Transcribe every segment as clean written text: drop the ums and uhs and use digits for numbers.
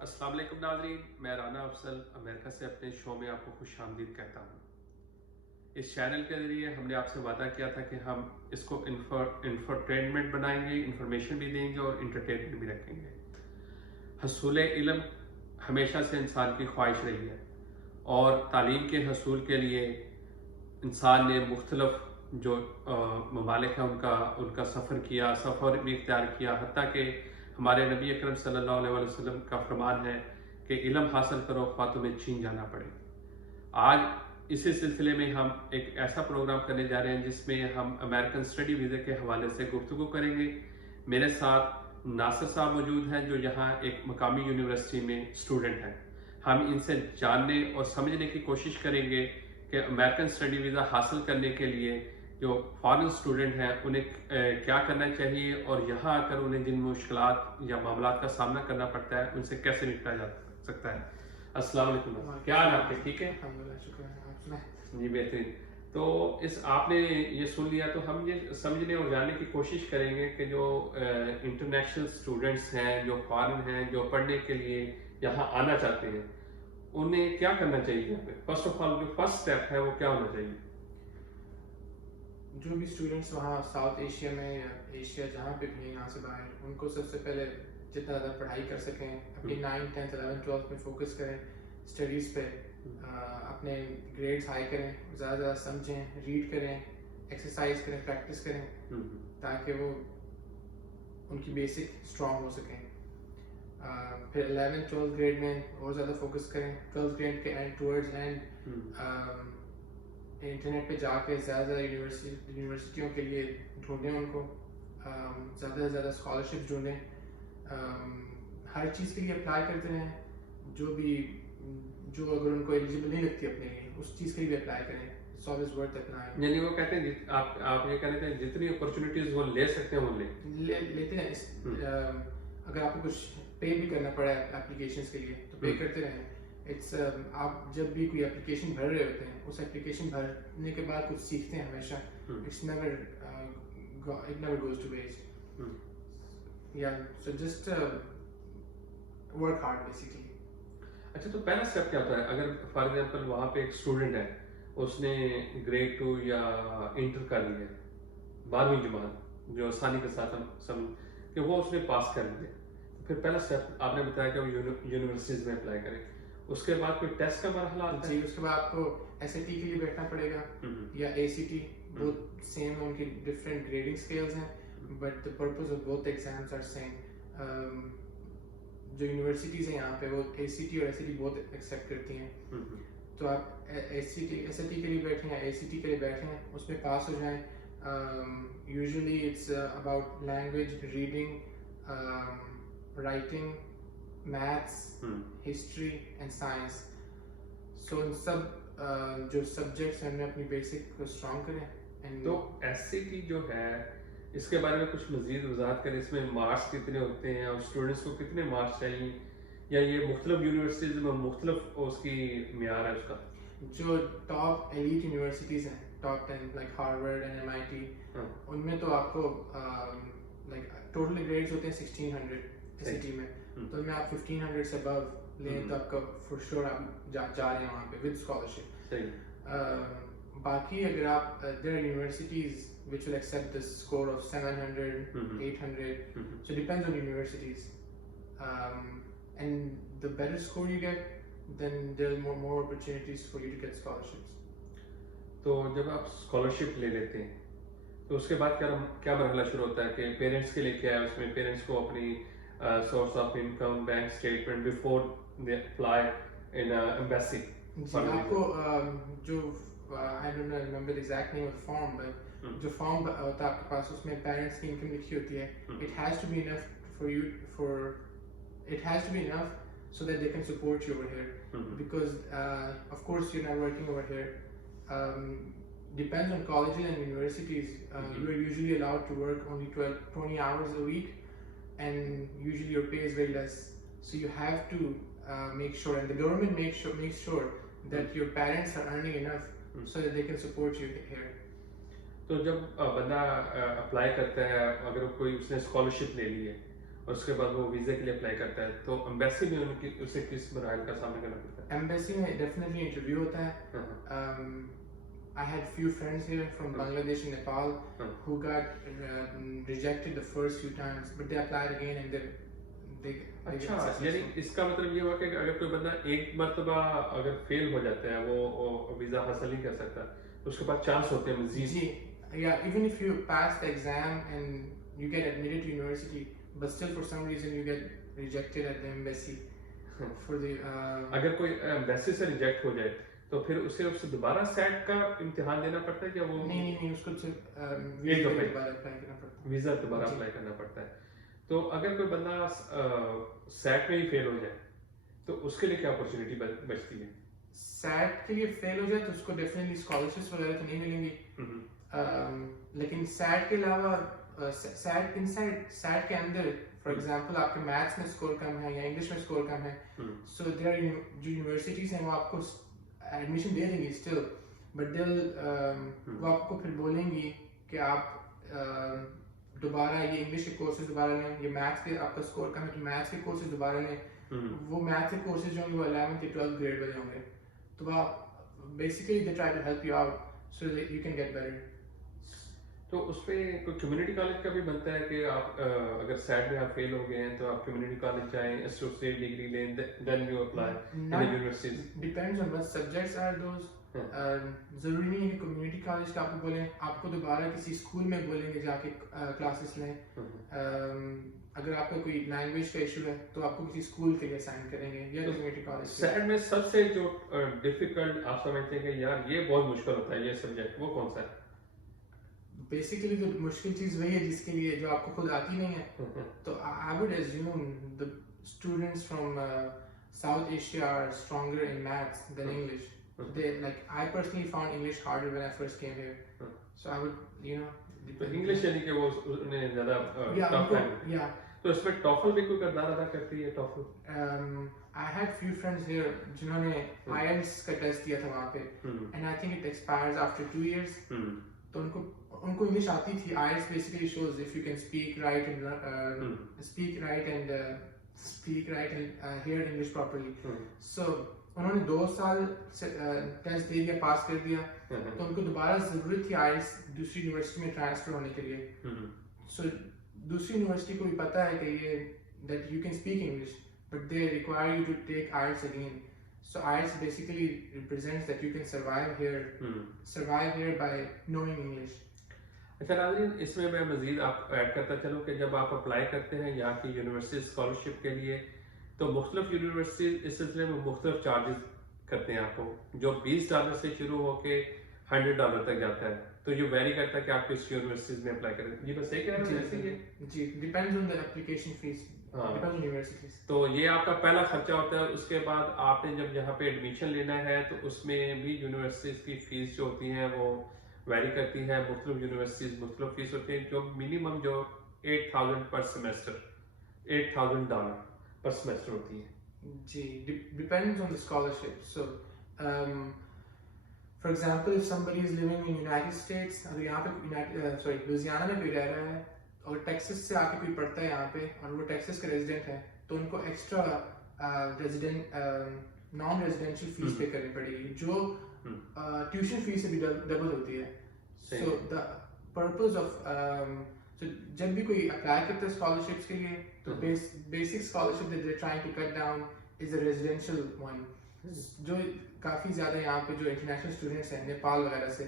अस्सलाम वालेकुम नाज़रीन, मैं राना अफजल अमेरिका से अपने शो में आपको खुशामदीद कहता हूँ। इस चैनल के ज़रिए हमने आपसे वादा किया था कि हम इसको इंफरटेनमेंट बनाएंगे, इंफॉर्मेशन भी देंगे और इंटरटेनमेंट भी रखेंगे। हसूल इल्म हमेशा से इंसान की ख्वाहिश रही है और तालीम के हसूल के लिए इंसान ने मुख्तलफ जो ममालिक हैं उनका सफ़र किया, सफ़र भी इख्तियार किया। हत्ता कि हमारे नबी अकरम सल्लल्लाहु अलैहि वसल्लम का फरमान है कि इल्म हासिल करो ख्वाह तुम्हें चीन जाना पड़े। आज इसी सिलसिले में हम एक ऐसा प्रोग्राम करने जा रहे हैं जिसमें हम अमेरिकन स्टडी वीज़े के हवाले से गुफ्तगू करेंगे। मेरे साथ नासिर साहब मौजूद हैं जो यहाँ एक मकामी यूनिवर्सिटी में स्टूडेंट हैं। हम इनसे जानने और समझने की कोशिश करेंगे कि अमेरिकन स्टडी वीज़ा हासिल करने के लिए जो फॉरेन स्टूडेंट हैं उन्हें क्या करना चाहिए और यहाँ आकर उन्हें जिन मुश्किलात या मामलात का सामना करना पड़ता है उनसे कैसे निपटा जा सकता है। अस्सलाम वालेकुम, क्या हाल है आपके? ठीक है, जी बेहतरीन। तो इस आपने ये सुन लिया तो हम ये समझने और जानने की कोशिश करेंगे कि जो इंटरनेशनल स्टूडेंट्स हैं, जो फॉरेन हैं, जो पढ़ने के लिए यहाँ आना चाहते हैं, उन्हें क्या करना चाहिए यहाँ पे? फर्स्ट ऑफ ऑल जो फर्स्ट स्टेप है वो क्या होना चाहिए? जो भी स्टूडेंट्स वहाँ साउथ एशिया में या एशिया जहाँ पे भी हैं यहाँ से बाहर, उनको सबसे पहले जितना ज़्यादा पढ़ाई कर सकें अपनी 9th 10th 11th 12th में फोकस करें स्टडीज़ पे। अपने ग्रेड्स हाई करें, ज़्यादा समझें, रीड करें, एक्सरसाइज करें, प्रैक्टिस करें ताकि वो उनकी बेसिक स्ट्रॉन्ग हो सकें। फिर 11th 12th ग्रेड में और ज़्यादा फोकस करें। 12th ग्रेड के एंड टूवर्ड्स एंड इंटरनेट पे जाके ज़्यादा यूनिवर्सिटियों के लिए ढूंढें उनको, ज़्यादा से ज़्यादा स्कॉलरशिप ढूंढें, हर चीज़ के लिए अप्लाई करते रहें। जो अगर उनको एलिजिबल नहीं लगती अपने लिए उस चीज़ के लिए अप्लाई करें। It's always worth apply. यानी वो कहते हैं आप ये कह रहे थे जितनी अपॉर्चुनिटीज वो ले सकते हैं वो लेते हैं अगर आपको कुछ पे भी करना पड़ा है एप्लीकेशंस के लिए तो पे करते रहें। आप जब भी कोई एप्लीकेशन भर रहे होते हैं उस एप्लीकेशन भरने के बाद कुछ सीखते हैं हमेशा। It never goes to waste. या so just work hard basically. अच्छा, तो पहला स्टेप क्या होता है? अगर फॉर एग्जांपल वहाँ पे एक स्टूडेंट है, उसने ग्रेड 2 या इंटर कर लिया, 12वीं जमात जो आसानी के साथ हम समझ कि वो उसने पास कर लिया, तो फिर पहला स्टेप आपने बताया कि वो यूनिवर्सिटीज में अप्लाई करें। उसके बाद कोई टेस्ट का मरहला आता है? जी, उसके बाद आपको एसएटी के लिए बैठना पड़ेगा या एसीटी, बोथ सेम है, उनके डिफरेंट ग्रेडिंग स्केल्स हैं but the purpose of both exams are same. जो यूनिवर्सिटीज़ हैं यहाँ पे वो एसीटी और एसएटी बोथ एक्सेप्ट करती हैं। तो आप एसएटी के लिए बैठें या एसीटी के लिए बैठें, उसमें पास हो जाएं। Usually it's about language, reading, writing, maths, history and science. So इन सब जो सब्जेक्ट्स हैं उनमें अपनी बेसिक को स्ट्रॉन्ग करें। तो एससीटी जो है इसके बारे में कुछ मजीद वजाहत करें, इसमें मार्क्स कितने होते हैं और स्टूडेंट्स को कितने मार्क्स चाहिए, या ये मुख्तलिफ यूनिवर्सिटीज में मुख्तलिफ उसकी म्यार है उसका? जो टॉप एलीट यूनिवर्सिटीज़ हैं, top 10 like Harvard and MIT, उनमें तो आपको लाइक टोटल ग्रेड्स होते हैं 1600 एसएटी में। तो उनमें आप 1500 से अबव लें तो आपका फॉर श्योर आप जा रहे हैं वहाँ पे विद स्कॉलरशिप। बाकी अगर आप there are universities which will accept the score of 700, 800, so it depends on universities, and the better score you get then there are more opportunities for you to get scholarships. तो जब आप scholarship ले लेते हैं तो उसके बाद क्या मरहला शुरू होता है कि पेरेंट्स के लिए क्या है उसमें? पेरेंट्स को अपनी source of income, bank statement before they apply in embassy. आपको जो I don't know remember the exact name of form, but जो फॉर्म होता है आपके पास उसमें पेरेंट्स की इनकम लिखी होती है। It has to be enough for you it has to be enough so that they can support you over here, because of course you're not working over here. Depends on colleges and universities. You are usually allowed to work only 20 hours a week, and usually your pay is very less, so you have to make sure, and the government makes sure that your parents are earning enough so that they can support you here. तो जब बंदा apply करता है, अगर कोई उसने scholarship ले ली है और उसके बाद वो वीज़ा के लिए अप्लाई करता है, तो एम्बेसी में उनकी उसे किस मराहल का सामना करना पड़ता है? एम्बेसी में डेफिनेटली इंटरव्यू होता है. हाँ, हाँ, I had few friends here from Bangladesh and Nepal हाँ. who got rejected the first few times, but they applied again and they अच्छा, got यानी successful. इसका मतलब ये हुआ कि अगर कोई बंदा एक मर्तबा अगर फेल हो जाता है, वो वीज़ा हासिल नहीं कर सकता, तो उसके बाद चांस होते हैं मज़ीद। जी, yeah, even if you pass the exam and you get admitted to university, but still for some reason you get rejected at the embassy for the अगर कोई एम्बेसी से रिजेक्ट हो जाए, तो फिर उसे दोबारा सेट का इम्तिहान देना पड़ता है, या वो नहीं उसको सिर्फ एक वीजा दफे दोबारा अप्लाई करना पड़ता है. वीज़ा दोबारा जी. अप्लाई करना पड़ता है? तो अगर कोई बंदा सेट में ही फेल हो जाए, तो उसके लिए क्या अपॉर्चुनिटी बचती है? सैट के लिए फेल हो जाए तो उसको डेफिनेटली स्कॉलरशिप्स वगैरह तो नहीं मिलेंगी. लेकिन सैट के अलावा सैट इनसाइड सैट के अंदर फॉर एग्जांपल आपके मैथ्स में स्कोर कम है या इंग्लिश में स्कोर कम है, सो देयर जो यूनिवर्सिटीज हैं वो आपको एडमिशन दे देंगी स्टिल, बट दे वो आपको फिर बोलेंगी कि आप दोबारा ये इंग्लिश के कोर्सेज दोबारा लें, ये मैथ्स के आपका स्कोर कम है तो मैथ्स के कोर्सेज दोबारा लें. वो मैथ्स के कोर्सेज जो होंगे वो 11th या 12th ग्रेड वाले होंगे, तो आप basically they try to help you out so that you can get better. तो उसमें कोई कम्युनिटी कॉलेज का भी बनता है कि आप अगर सेट में आप फेल हो गए हैं तो आप कम्युनिटी कॉलेज जाएं, एसोसिएट डिग्री लें, then you apply in the universities? Depends on what subjects are those. जरूरी नहीं है कि कम्युनिटी कॉलेज का आपको बोलें, आपको दोबारा किसी स्कूल में बोलेंगे जाके क्लासेस लें. अगर आपका कोई लैंग्वेज का इशू है तो आपको किसी स्कूल के लिए असाइन करेंगे या कम्युनिटी कॉलेज. सेट में सबसे जो डिफिकल्ट आप समझते हैं कि यार ये बहुत मुश्किल होता है ये सब्जेक्ट, वो कौन सा है? बेसिकली तो मुश्किल चीज वही है जिसके लिए जो आपको खुद आती नहीं है. तो I would assume the students from South Asia are stronger in maths than English. They like I personally found English harder when I first came here. So I would तो इंग्लिश यानी कि वो उन्हें ज्यादा टफ है. yeah. तो इसमें टॉफल भी कोई किरदार अदा करती है? टॉफल I had few friends here जिन्होंने IELTS का टेस्ट दिया था वहाँ पे, and I think it expires after 2 years. तो उनको इंग्लिश आती थी. IELTS basically shows if you can speak right and hear English properly. So उन्होंने 2 साल टेस्ट दे दिया, पास कर दिया, तो उनको दोबारा जरूरत थी IELTS दूसरी यूनिवर्सिटी में ट्रांसफर होने के लिए. सो दूसरी यूनिवर्सिटी को भी पता है कि ये that you can speak English but they require you to take IELTS again. So IELTS basically represents that you can survive here by knowing English. अच्छा नाज़रीन, इसमें मैं मज़ीद आप ऐड करता चलूँ कि जब आप अप्लाई करते हैं यहाँ की यूनिवर्सिटी स्कॉलरशिप के लिए, तो मुख्तलिफ यूनिवर्सिटी इस सिलसिले में मुख्तलिफ चार्जेस करते हैं आपको, जो $20 से शुरू होके $100 तक जाता है. तो ये वेरी करता है कि आप किस यूनिवर्सिटीज में अप्लाई करें. जी बस सही कह रहे हैं? जी, depends on the application fees, depends on universities. तो ये आपका पहला खर्चा होता है. उसके बाद आपने जब यहाँ पे एडमिशन लेना है तो उसमें भी यूनिवर्सिटीज की फीस जो होती हैं वो वेरी करती है. मुख्तलिफ यूनिवर्सिटीज मुख्तलिफ फीस होती है, जो मिनिमम जो $8,000 पर सेमेस्टर, $8,000 पर सेमेस्टर होती है. जी, depends on the scholarship. So for example if somebody is living in United States, अगर यहाँ पे लुजियाना में कोई रह रहा है और टेक्सास से आके कोई पढ़ता है यहाँ पे और वो टेक्सास का रेजिडेंट है, तो उनको एक्स्ट्रा नॉन रेजिडेंशियल फीस पे करनी पड़ेगी, जो ट्यूशन फीस से भी डबल होती है. सो द पर्पस ऑफ जब भी कोई अप्लाई करता है स्कॉलरशिप्स के लिए, तो basic scholarship that they trying to cut down is the residential one, जो काफी ज्यादा यहाँ पे जो इंटरनेशनल स्टूडेंट्स हैं नेपाल वगैरह से,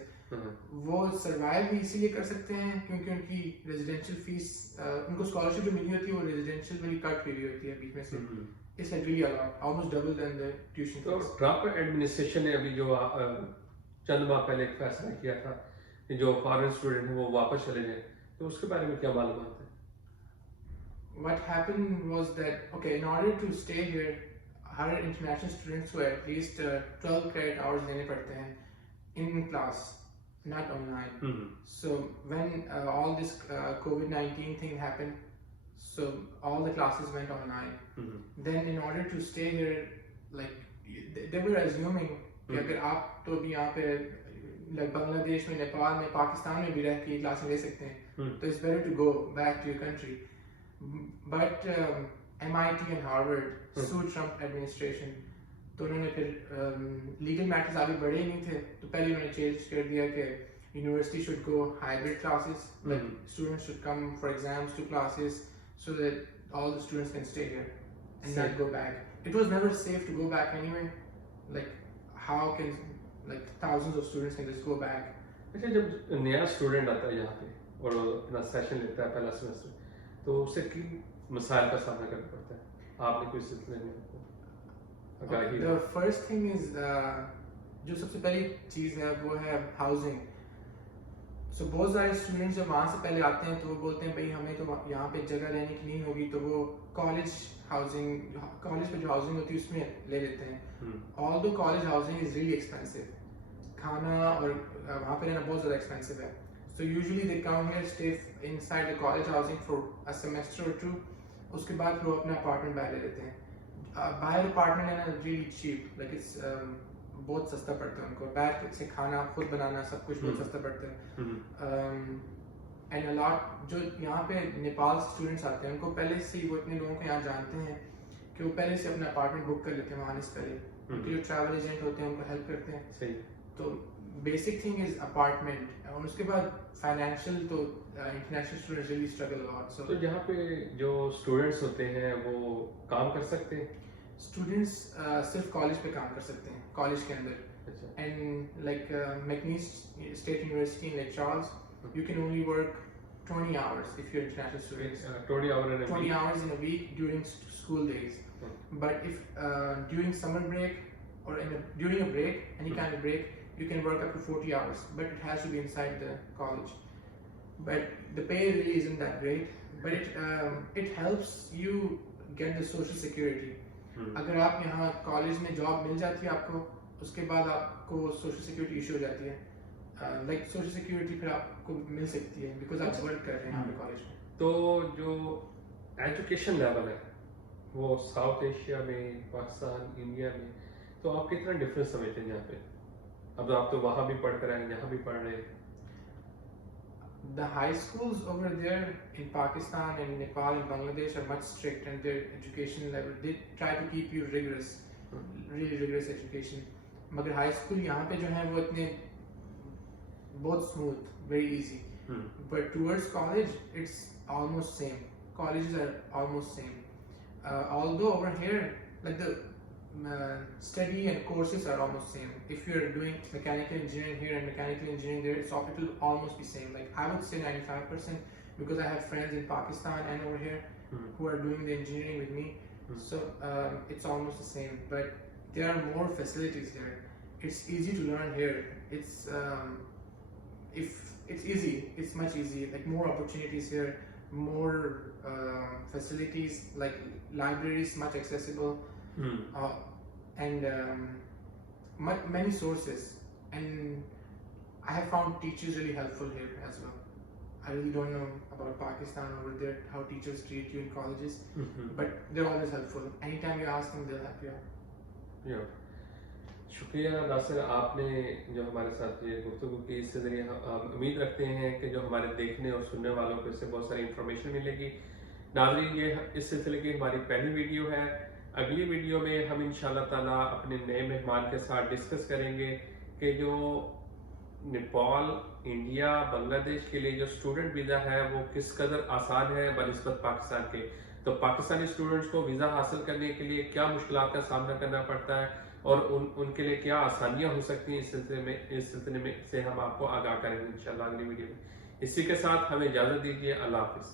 वो सरवाइव भी इसीलिए कर सकते हैं क्योंकि उनकी रेजिडेंशियल फीस, उनको स्कॉलरशिप जो मिली होती है वो रेजिडेंशियल वाली कट हुई होती है बीच में से. It's like really a lot, almost double than the tuition fees. तो ट्रम्प एडमिनिस्ट्रेशन ने अभी जो चंद माह पहले एक फैसला किया था कि जो फॉरेन स्टूडेंट हैं वो वापस चले जाएं, तो उसके बारे में क्या मालूमात है? What happened was that, okay, in order to stay here, her international students को at least 12 credit hours देने पड़ते हैं in class, not online. So when all this COVID-19 thing happened, so all the classes went online. Then in order to stay here, like they were assuming कि अगर आप तो भी यहाँ पे like बांग्लादेश में, नेपाल में, पाकिस्तान में भी रह के क्लासें ले सकते हैं, तो it's better to go back to your country. But MIT and Harvard sue Trump administration, तो उन्होंने फिर लीगल मैटर्स आगे बढ़े ही नहीं थे, तो पहले उन्होंने चेंज कर दिया कि university should go hybrid classes, like students should come for exams to classes so that all the students can stay here and not go back. It was never safe to go back anyway. Like how can like thousands of students can just go back? अच्छा, जब नया student आता है यहाँ पे और अपना session लेता है पहला सेमेस्टर, तो उसे किन मसाइल का सामना करना पड़ता है? आपने कोई सिलसिले में The first thing is जो सबसे पहली चीज़ है वो है हाउसिंग। सो बहुत सारे स्टूडेंट्स जब वहाँ से पहले आते हैं तो वो बोलते हैं भाई हमें तो यहाँ पे जगह लेने की नहीं होगी, तो वो कॉलेज हाउसिंग, कॉलेज पे जो हाउसिंग होती है उसमें ले लेते हैं। Although college housing is really expensive, खाना और वहाँ पे रहना बहुत ज़्यादा एक्सपेंसिव है। So usually they come here, stay inside the college housing for a semester और 2, उसके बाद फिर वो अपना अपार्टमेंट बाहर ले लेते हैं। बाहर अपार्टमेंट लेना रियली चीप, लाइक इट्स बहुत सस्ता पड़ता है उनको, बैठ से खाना खुद बनाना सब कुछ बहुत सस्ता पड़ता है। एंड अलॉट जो यहाँ पे नेपाल से स्टूडेंट्स आते हैं उनको पहले से ही वो इतने लोगों को यहाँ जानते हैं कि वो पहले से अपना अपार्टमेंट बुक कर लेते हैं वहाँ से पहले, क्योंकि जो ट्रैवल एजेंट होते हैं उनको हेल्प करते हैं। सही। तो बेसिक थिंग इज अपार्टमेंट, और उसके बाद फाइनेंशियल, तो international students really struggle a lot. So तो यहाँ पे जो स्टूडेंट्स होते हैं वो काम कर सकते हैं? स्टूडेंट्स सिर्फ कॉलेज पे काम कर सकते हैं, कॉलेज के अंदर। And like McNeese State University in Lake Charles, you can only work 20 hours if you're international students. 20 hours in a week during school days. But if during summer break or during a break, any kind of break, you can work up to 40 hours. But it has to be inside the college. But the pay really isn't that great. But it helps you get the social security. अगर आप यहाँ college में job मिल जाती है आपको, उसके बाद आपको सोशल सिक्योरिटी इशू हो जाती है, लाइक सोशल सिक्योरिटी फिर आपको मिल सकती है बिकॉज आप वर्क कर रहे हैं यहाँ पे कॉलेज में। तो जो एजुकेशन लेवल है वो साउथ एशिया में, पाकिस्तान, इंडिया में, तो आप कितना डिफरेंस समझते हैं यहाँ पे? अब आप तो वहाँ भी पढ़ कर आए, यहाँ भी पढ़ रहे हैं। The high schools over there in Pakistan and Nepal and Bangladesh are much strict, and their education level, they try to keep you rigorous, really rigorous education. मगर हाई स्कूल यहाँ पे जो है वो इतने बहुत smooth, very easy. But towards college, it's almost same. Colleges are almost same. Although over here, like the study and courses are almost same. If you're doing mechanical engineering here and mechanical engineering there, it will almost be same. Like I would say 95%, because I have friends in Pakistan and over here who are doing the engineering with me. So it's almost the same. But there are more facilities here. It's easy to learn here. If it's easy, it's much easier. Like more opportunities here, more facilities, like libraries, much accessible, and many sources. And I have found teachers really helpful here as well. I really don't know about Pakistan over there, how teachers treat you in colleges, but they're always helpful. Anytime you ask them, they'll help you out. Yeah. शुक्रिया नासिर, आपने जो हमारे साथ ये गुफ्तगू की, इससे ज़रिए हम उम्मीद रखते हैं कि जो हमारे देखने और सुनने वालों को इससे बहुत सारी इन्फॉर्मेशन मिलेगी। नाज़रीन, ये इस सिलसिले की हमारी पहली वीडियो है। अगली वीडियो में हम इंशाल्लाह ताला अपने नए मेहमान के साथ डिस्कस करेंगे कि जो नेपाल, इंडिया, बांग्लादेश के लिए जो स्टूडेंट वीज़ा है वो किस कदर आसान है बनिस्बत पाकिस्तान के। तो पाकिस्तानी स्टूडेंट्स को वीज़ा हासिल करने के लिए क्या मुश्किलात का सामना करना पड़ता है और उनके लिए क्या आसानियां हो सकती हैं, इस सिलसिले में से हम आपको आगाह करेंगे इंशाल्लाह अगली वीडियो में। इसी के साथ हमें इजाज़त दीजिए। अल्लाह हाफिज़।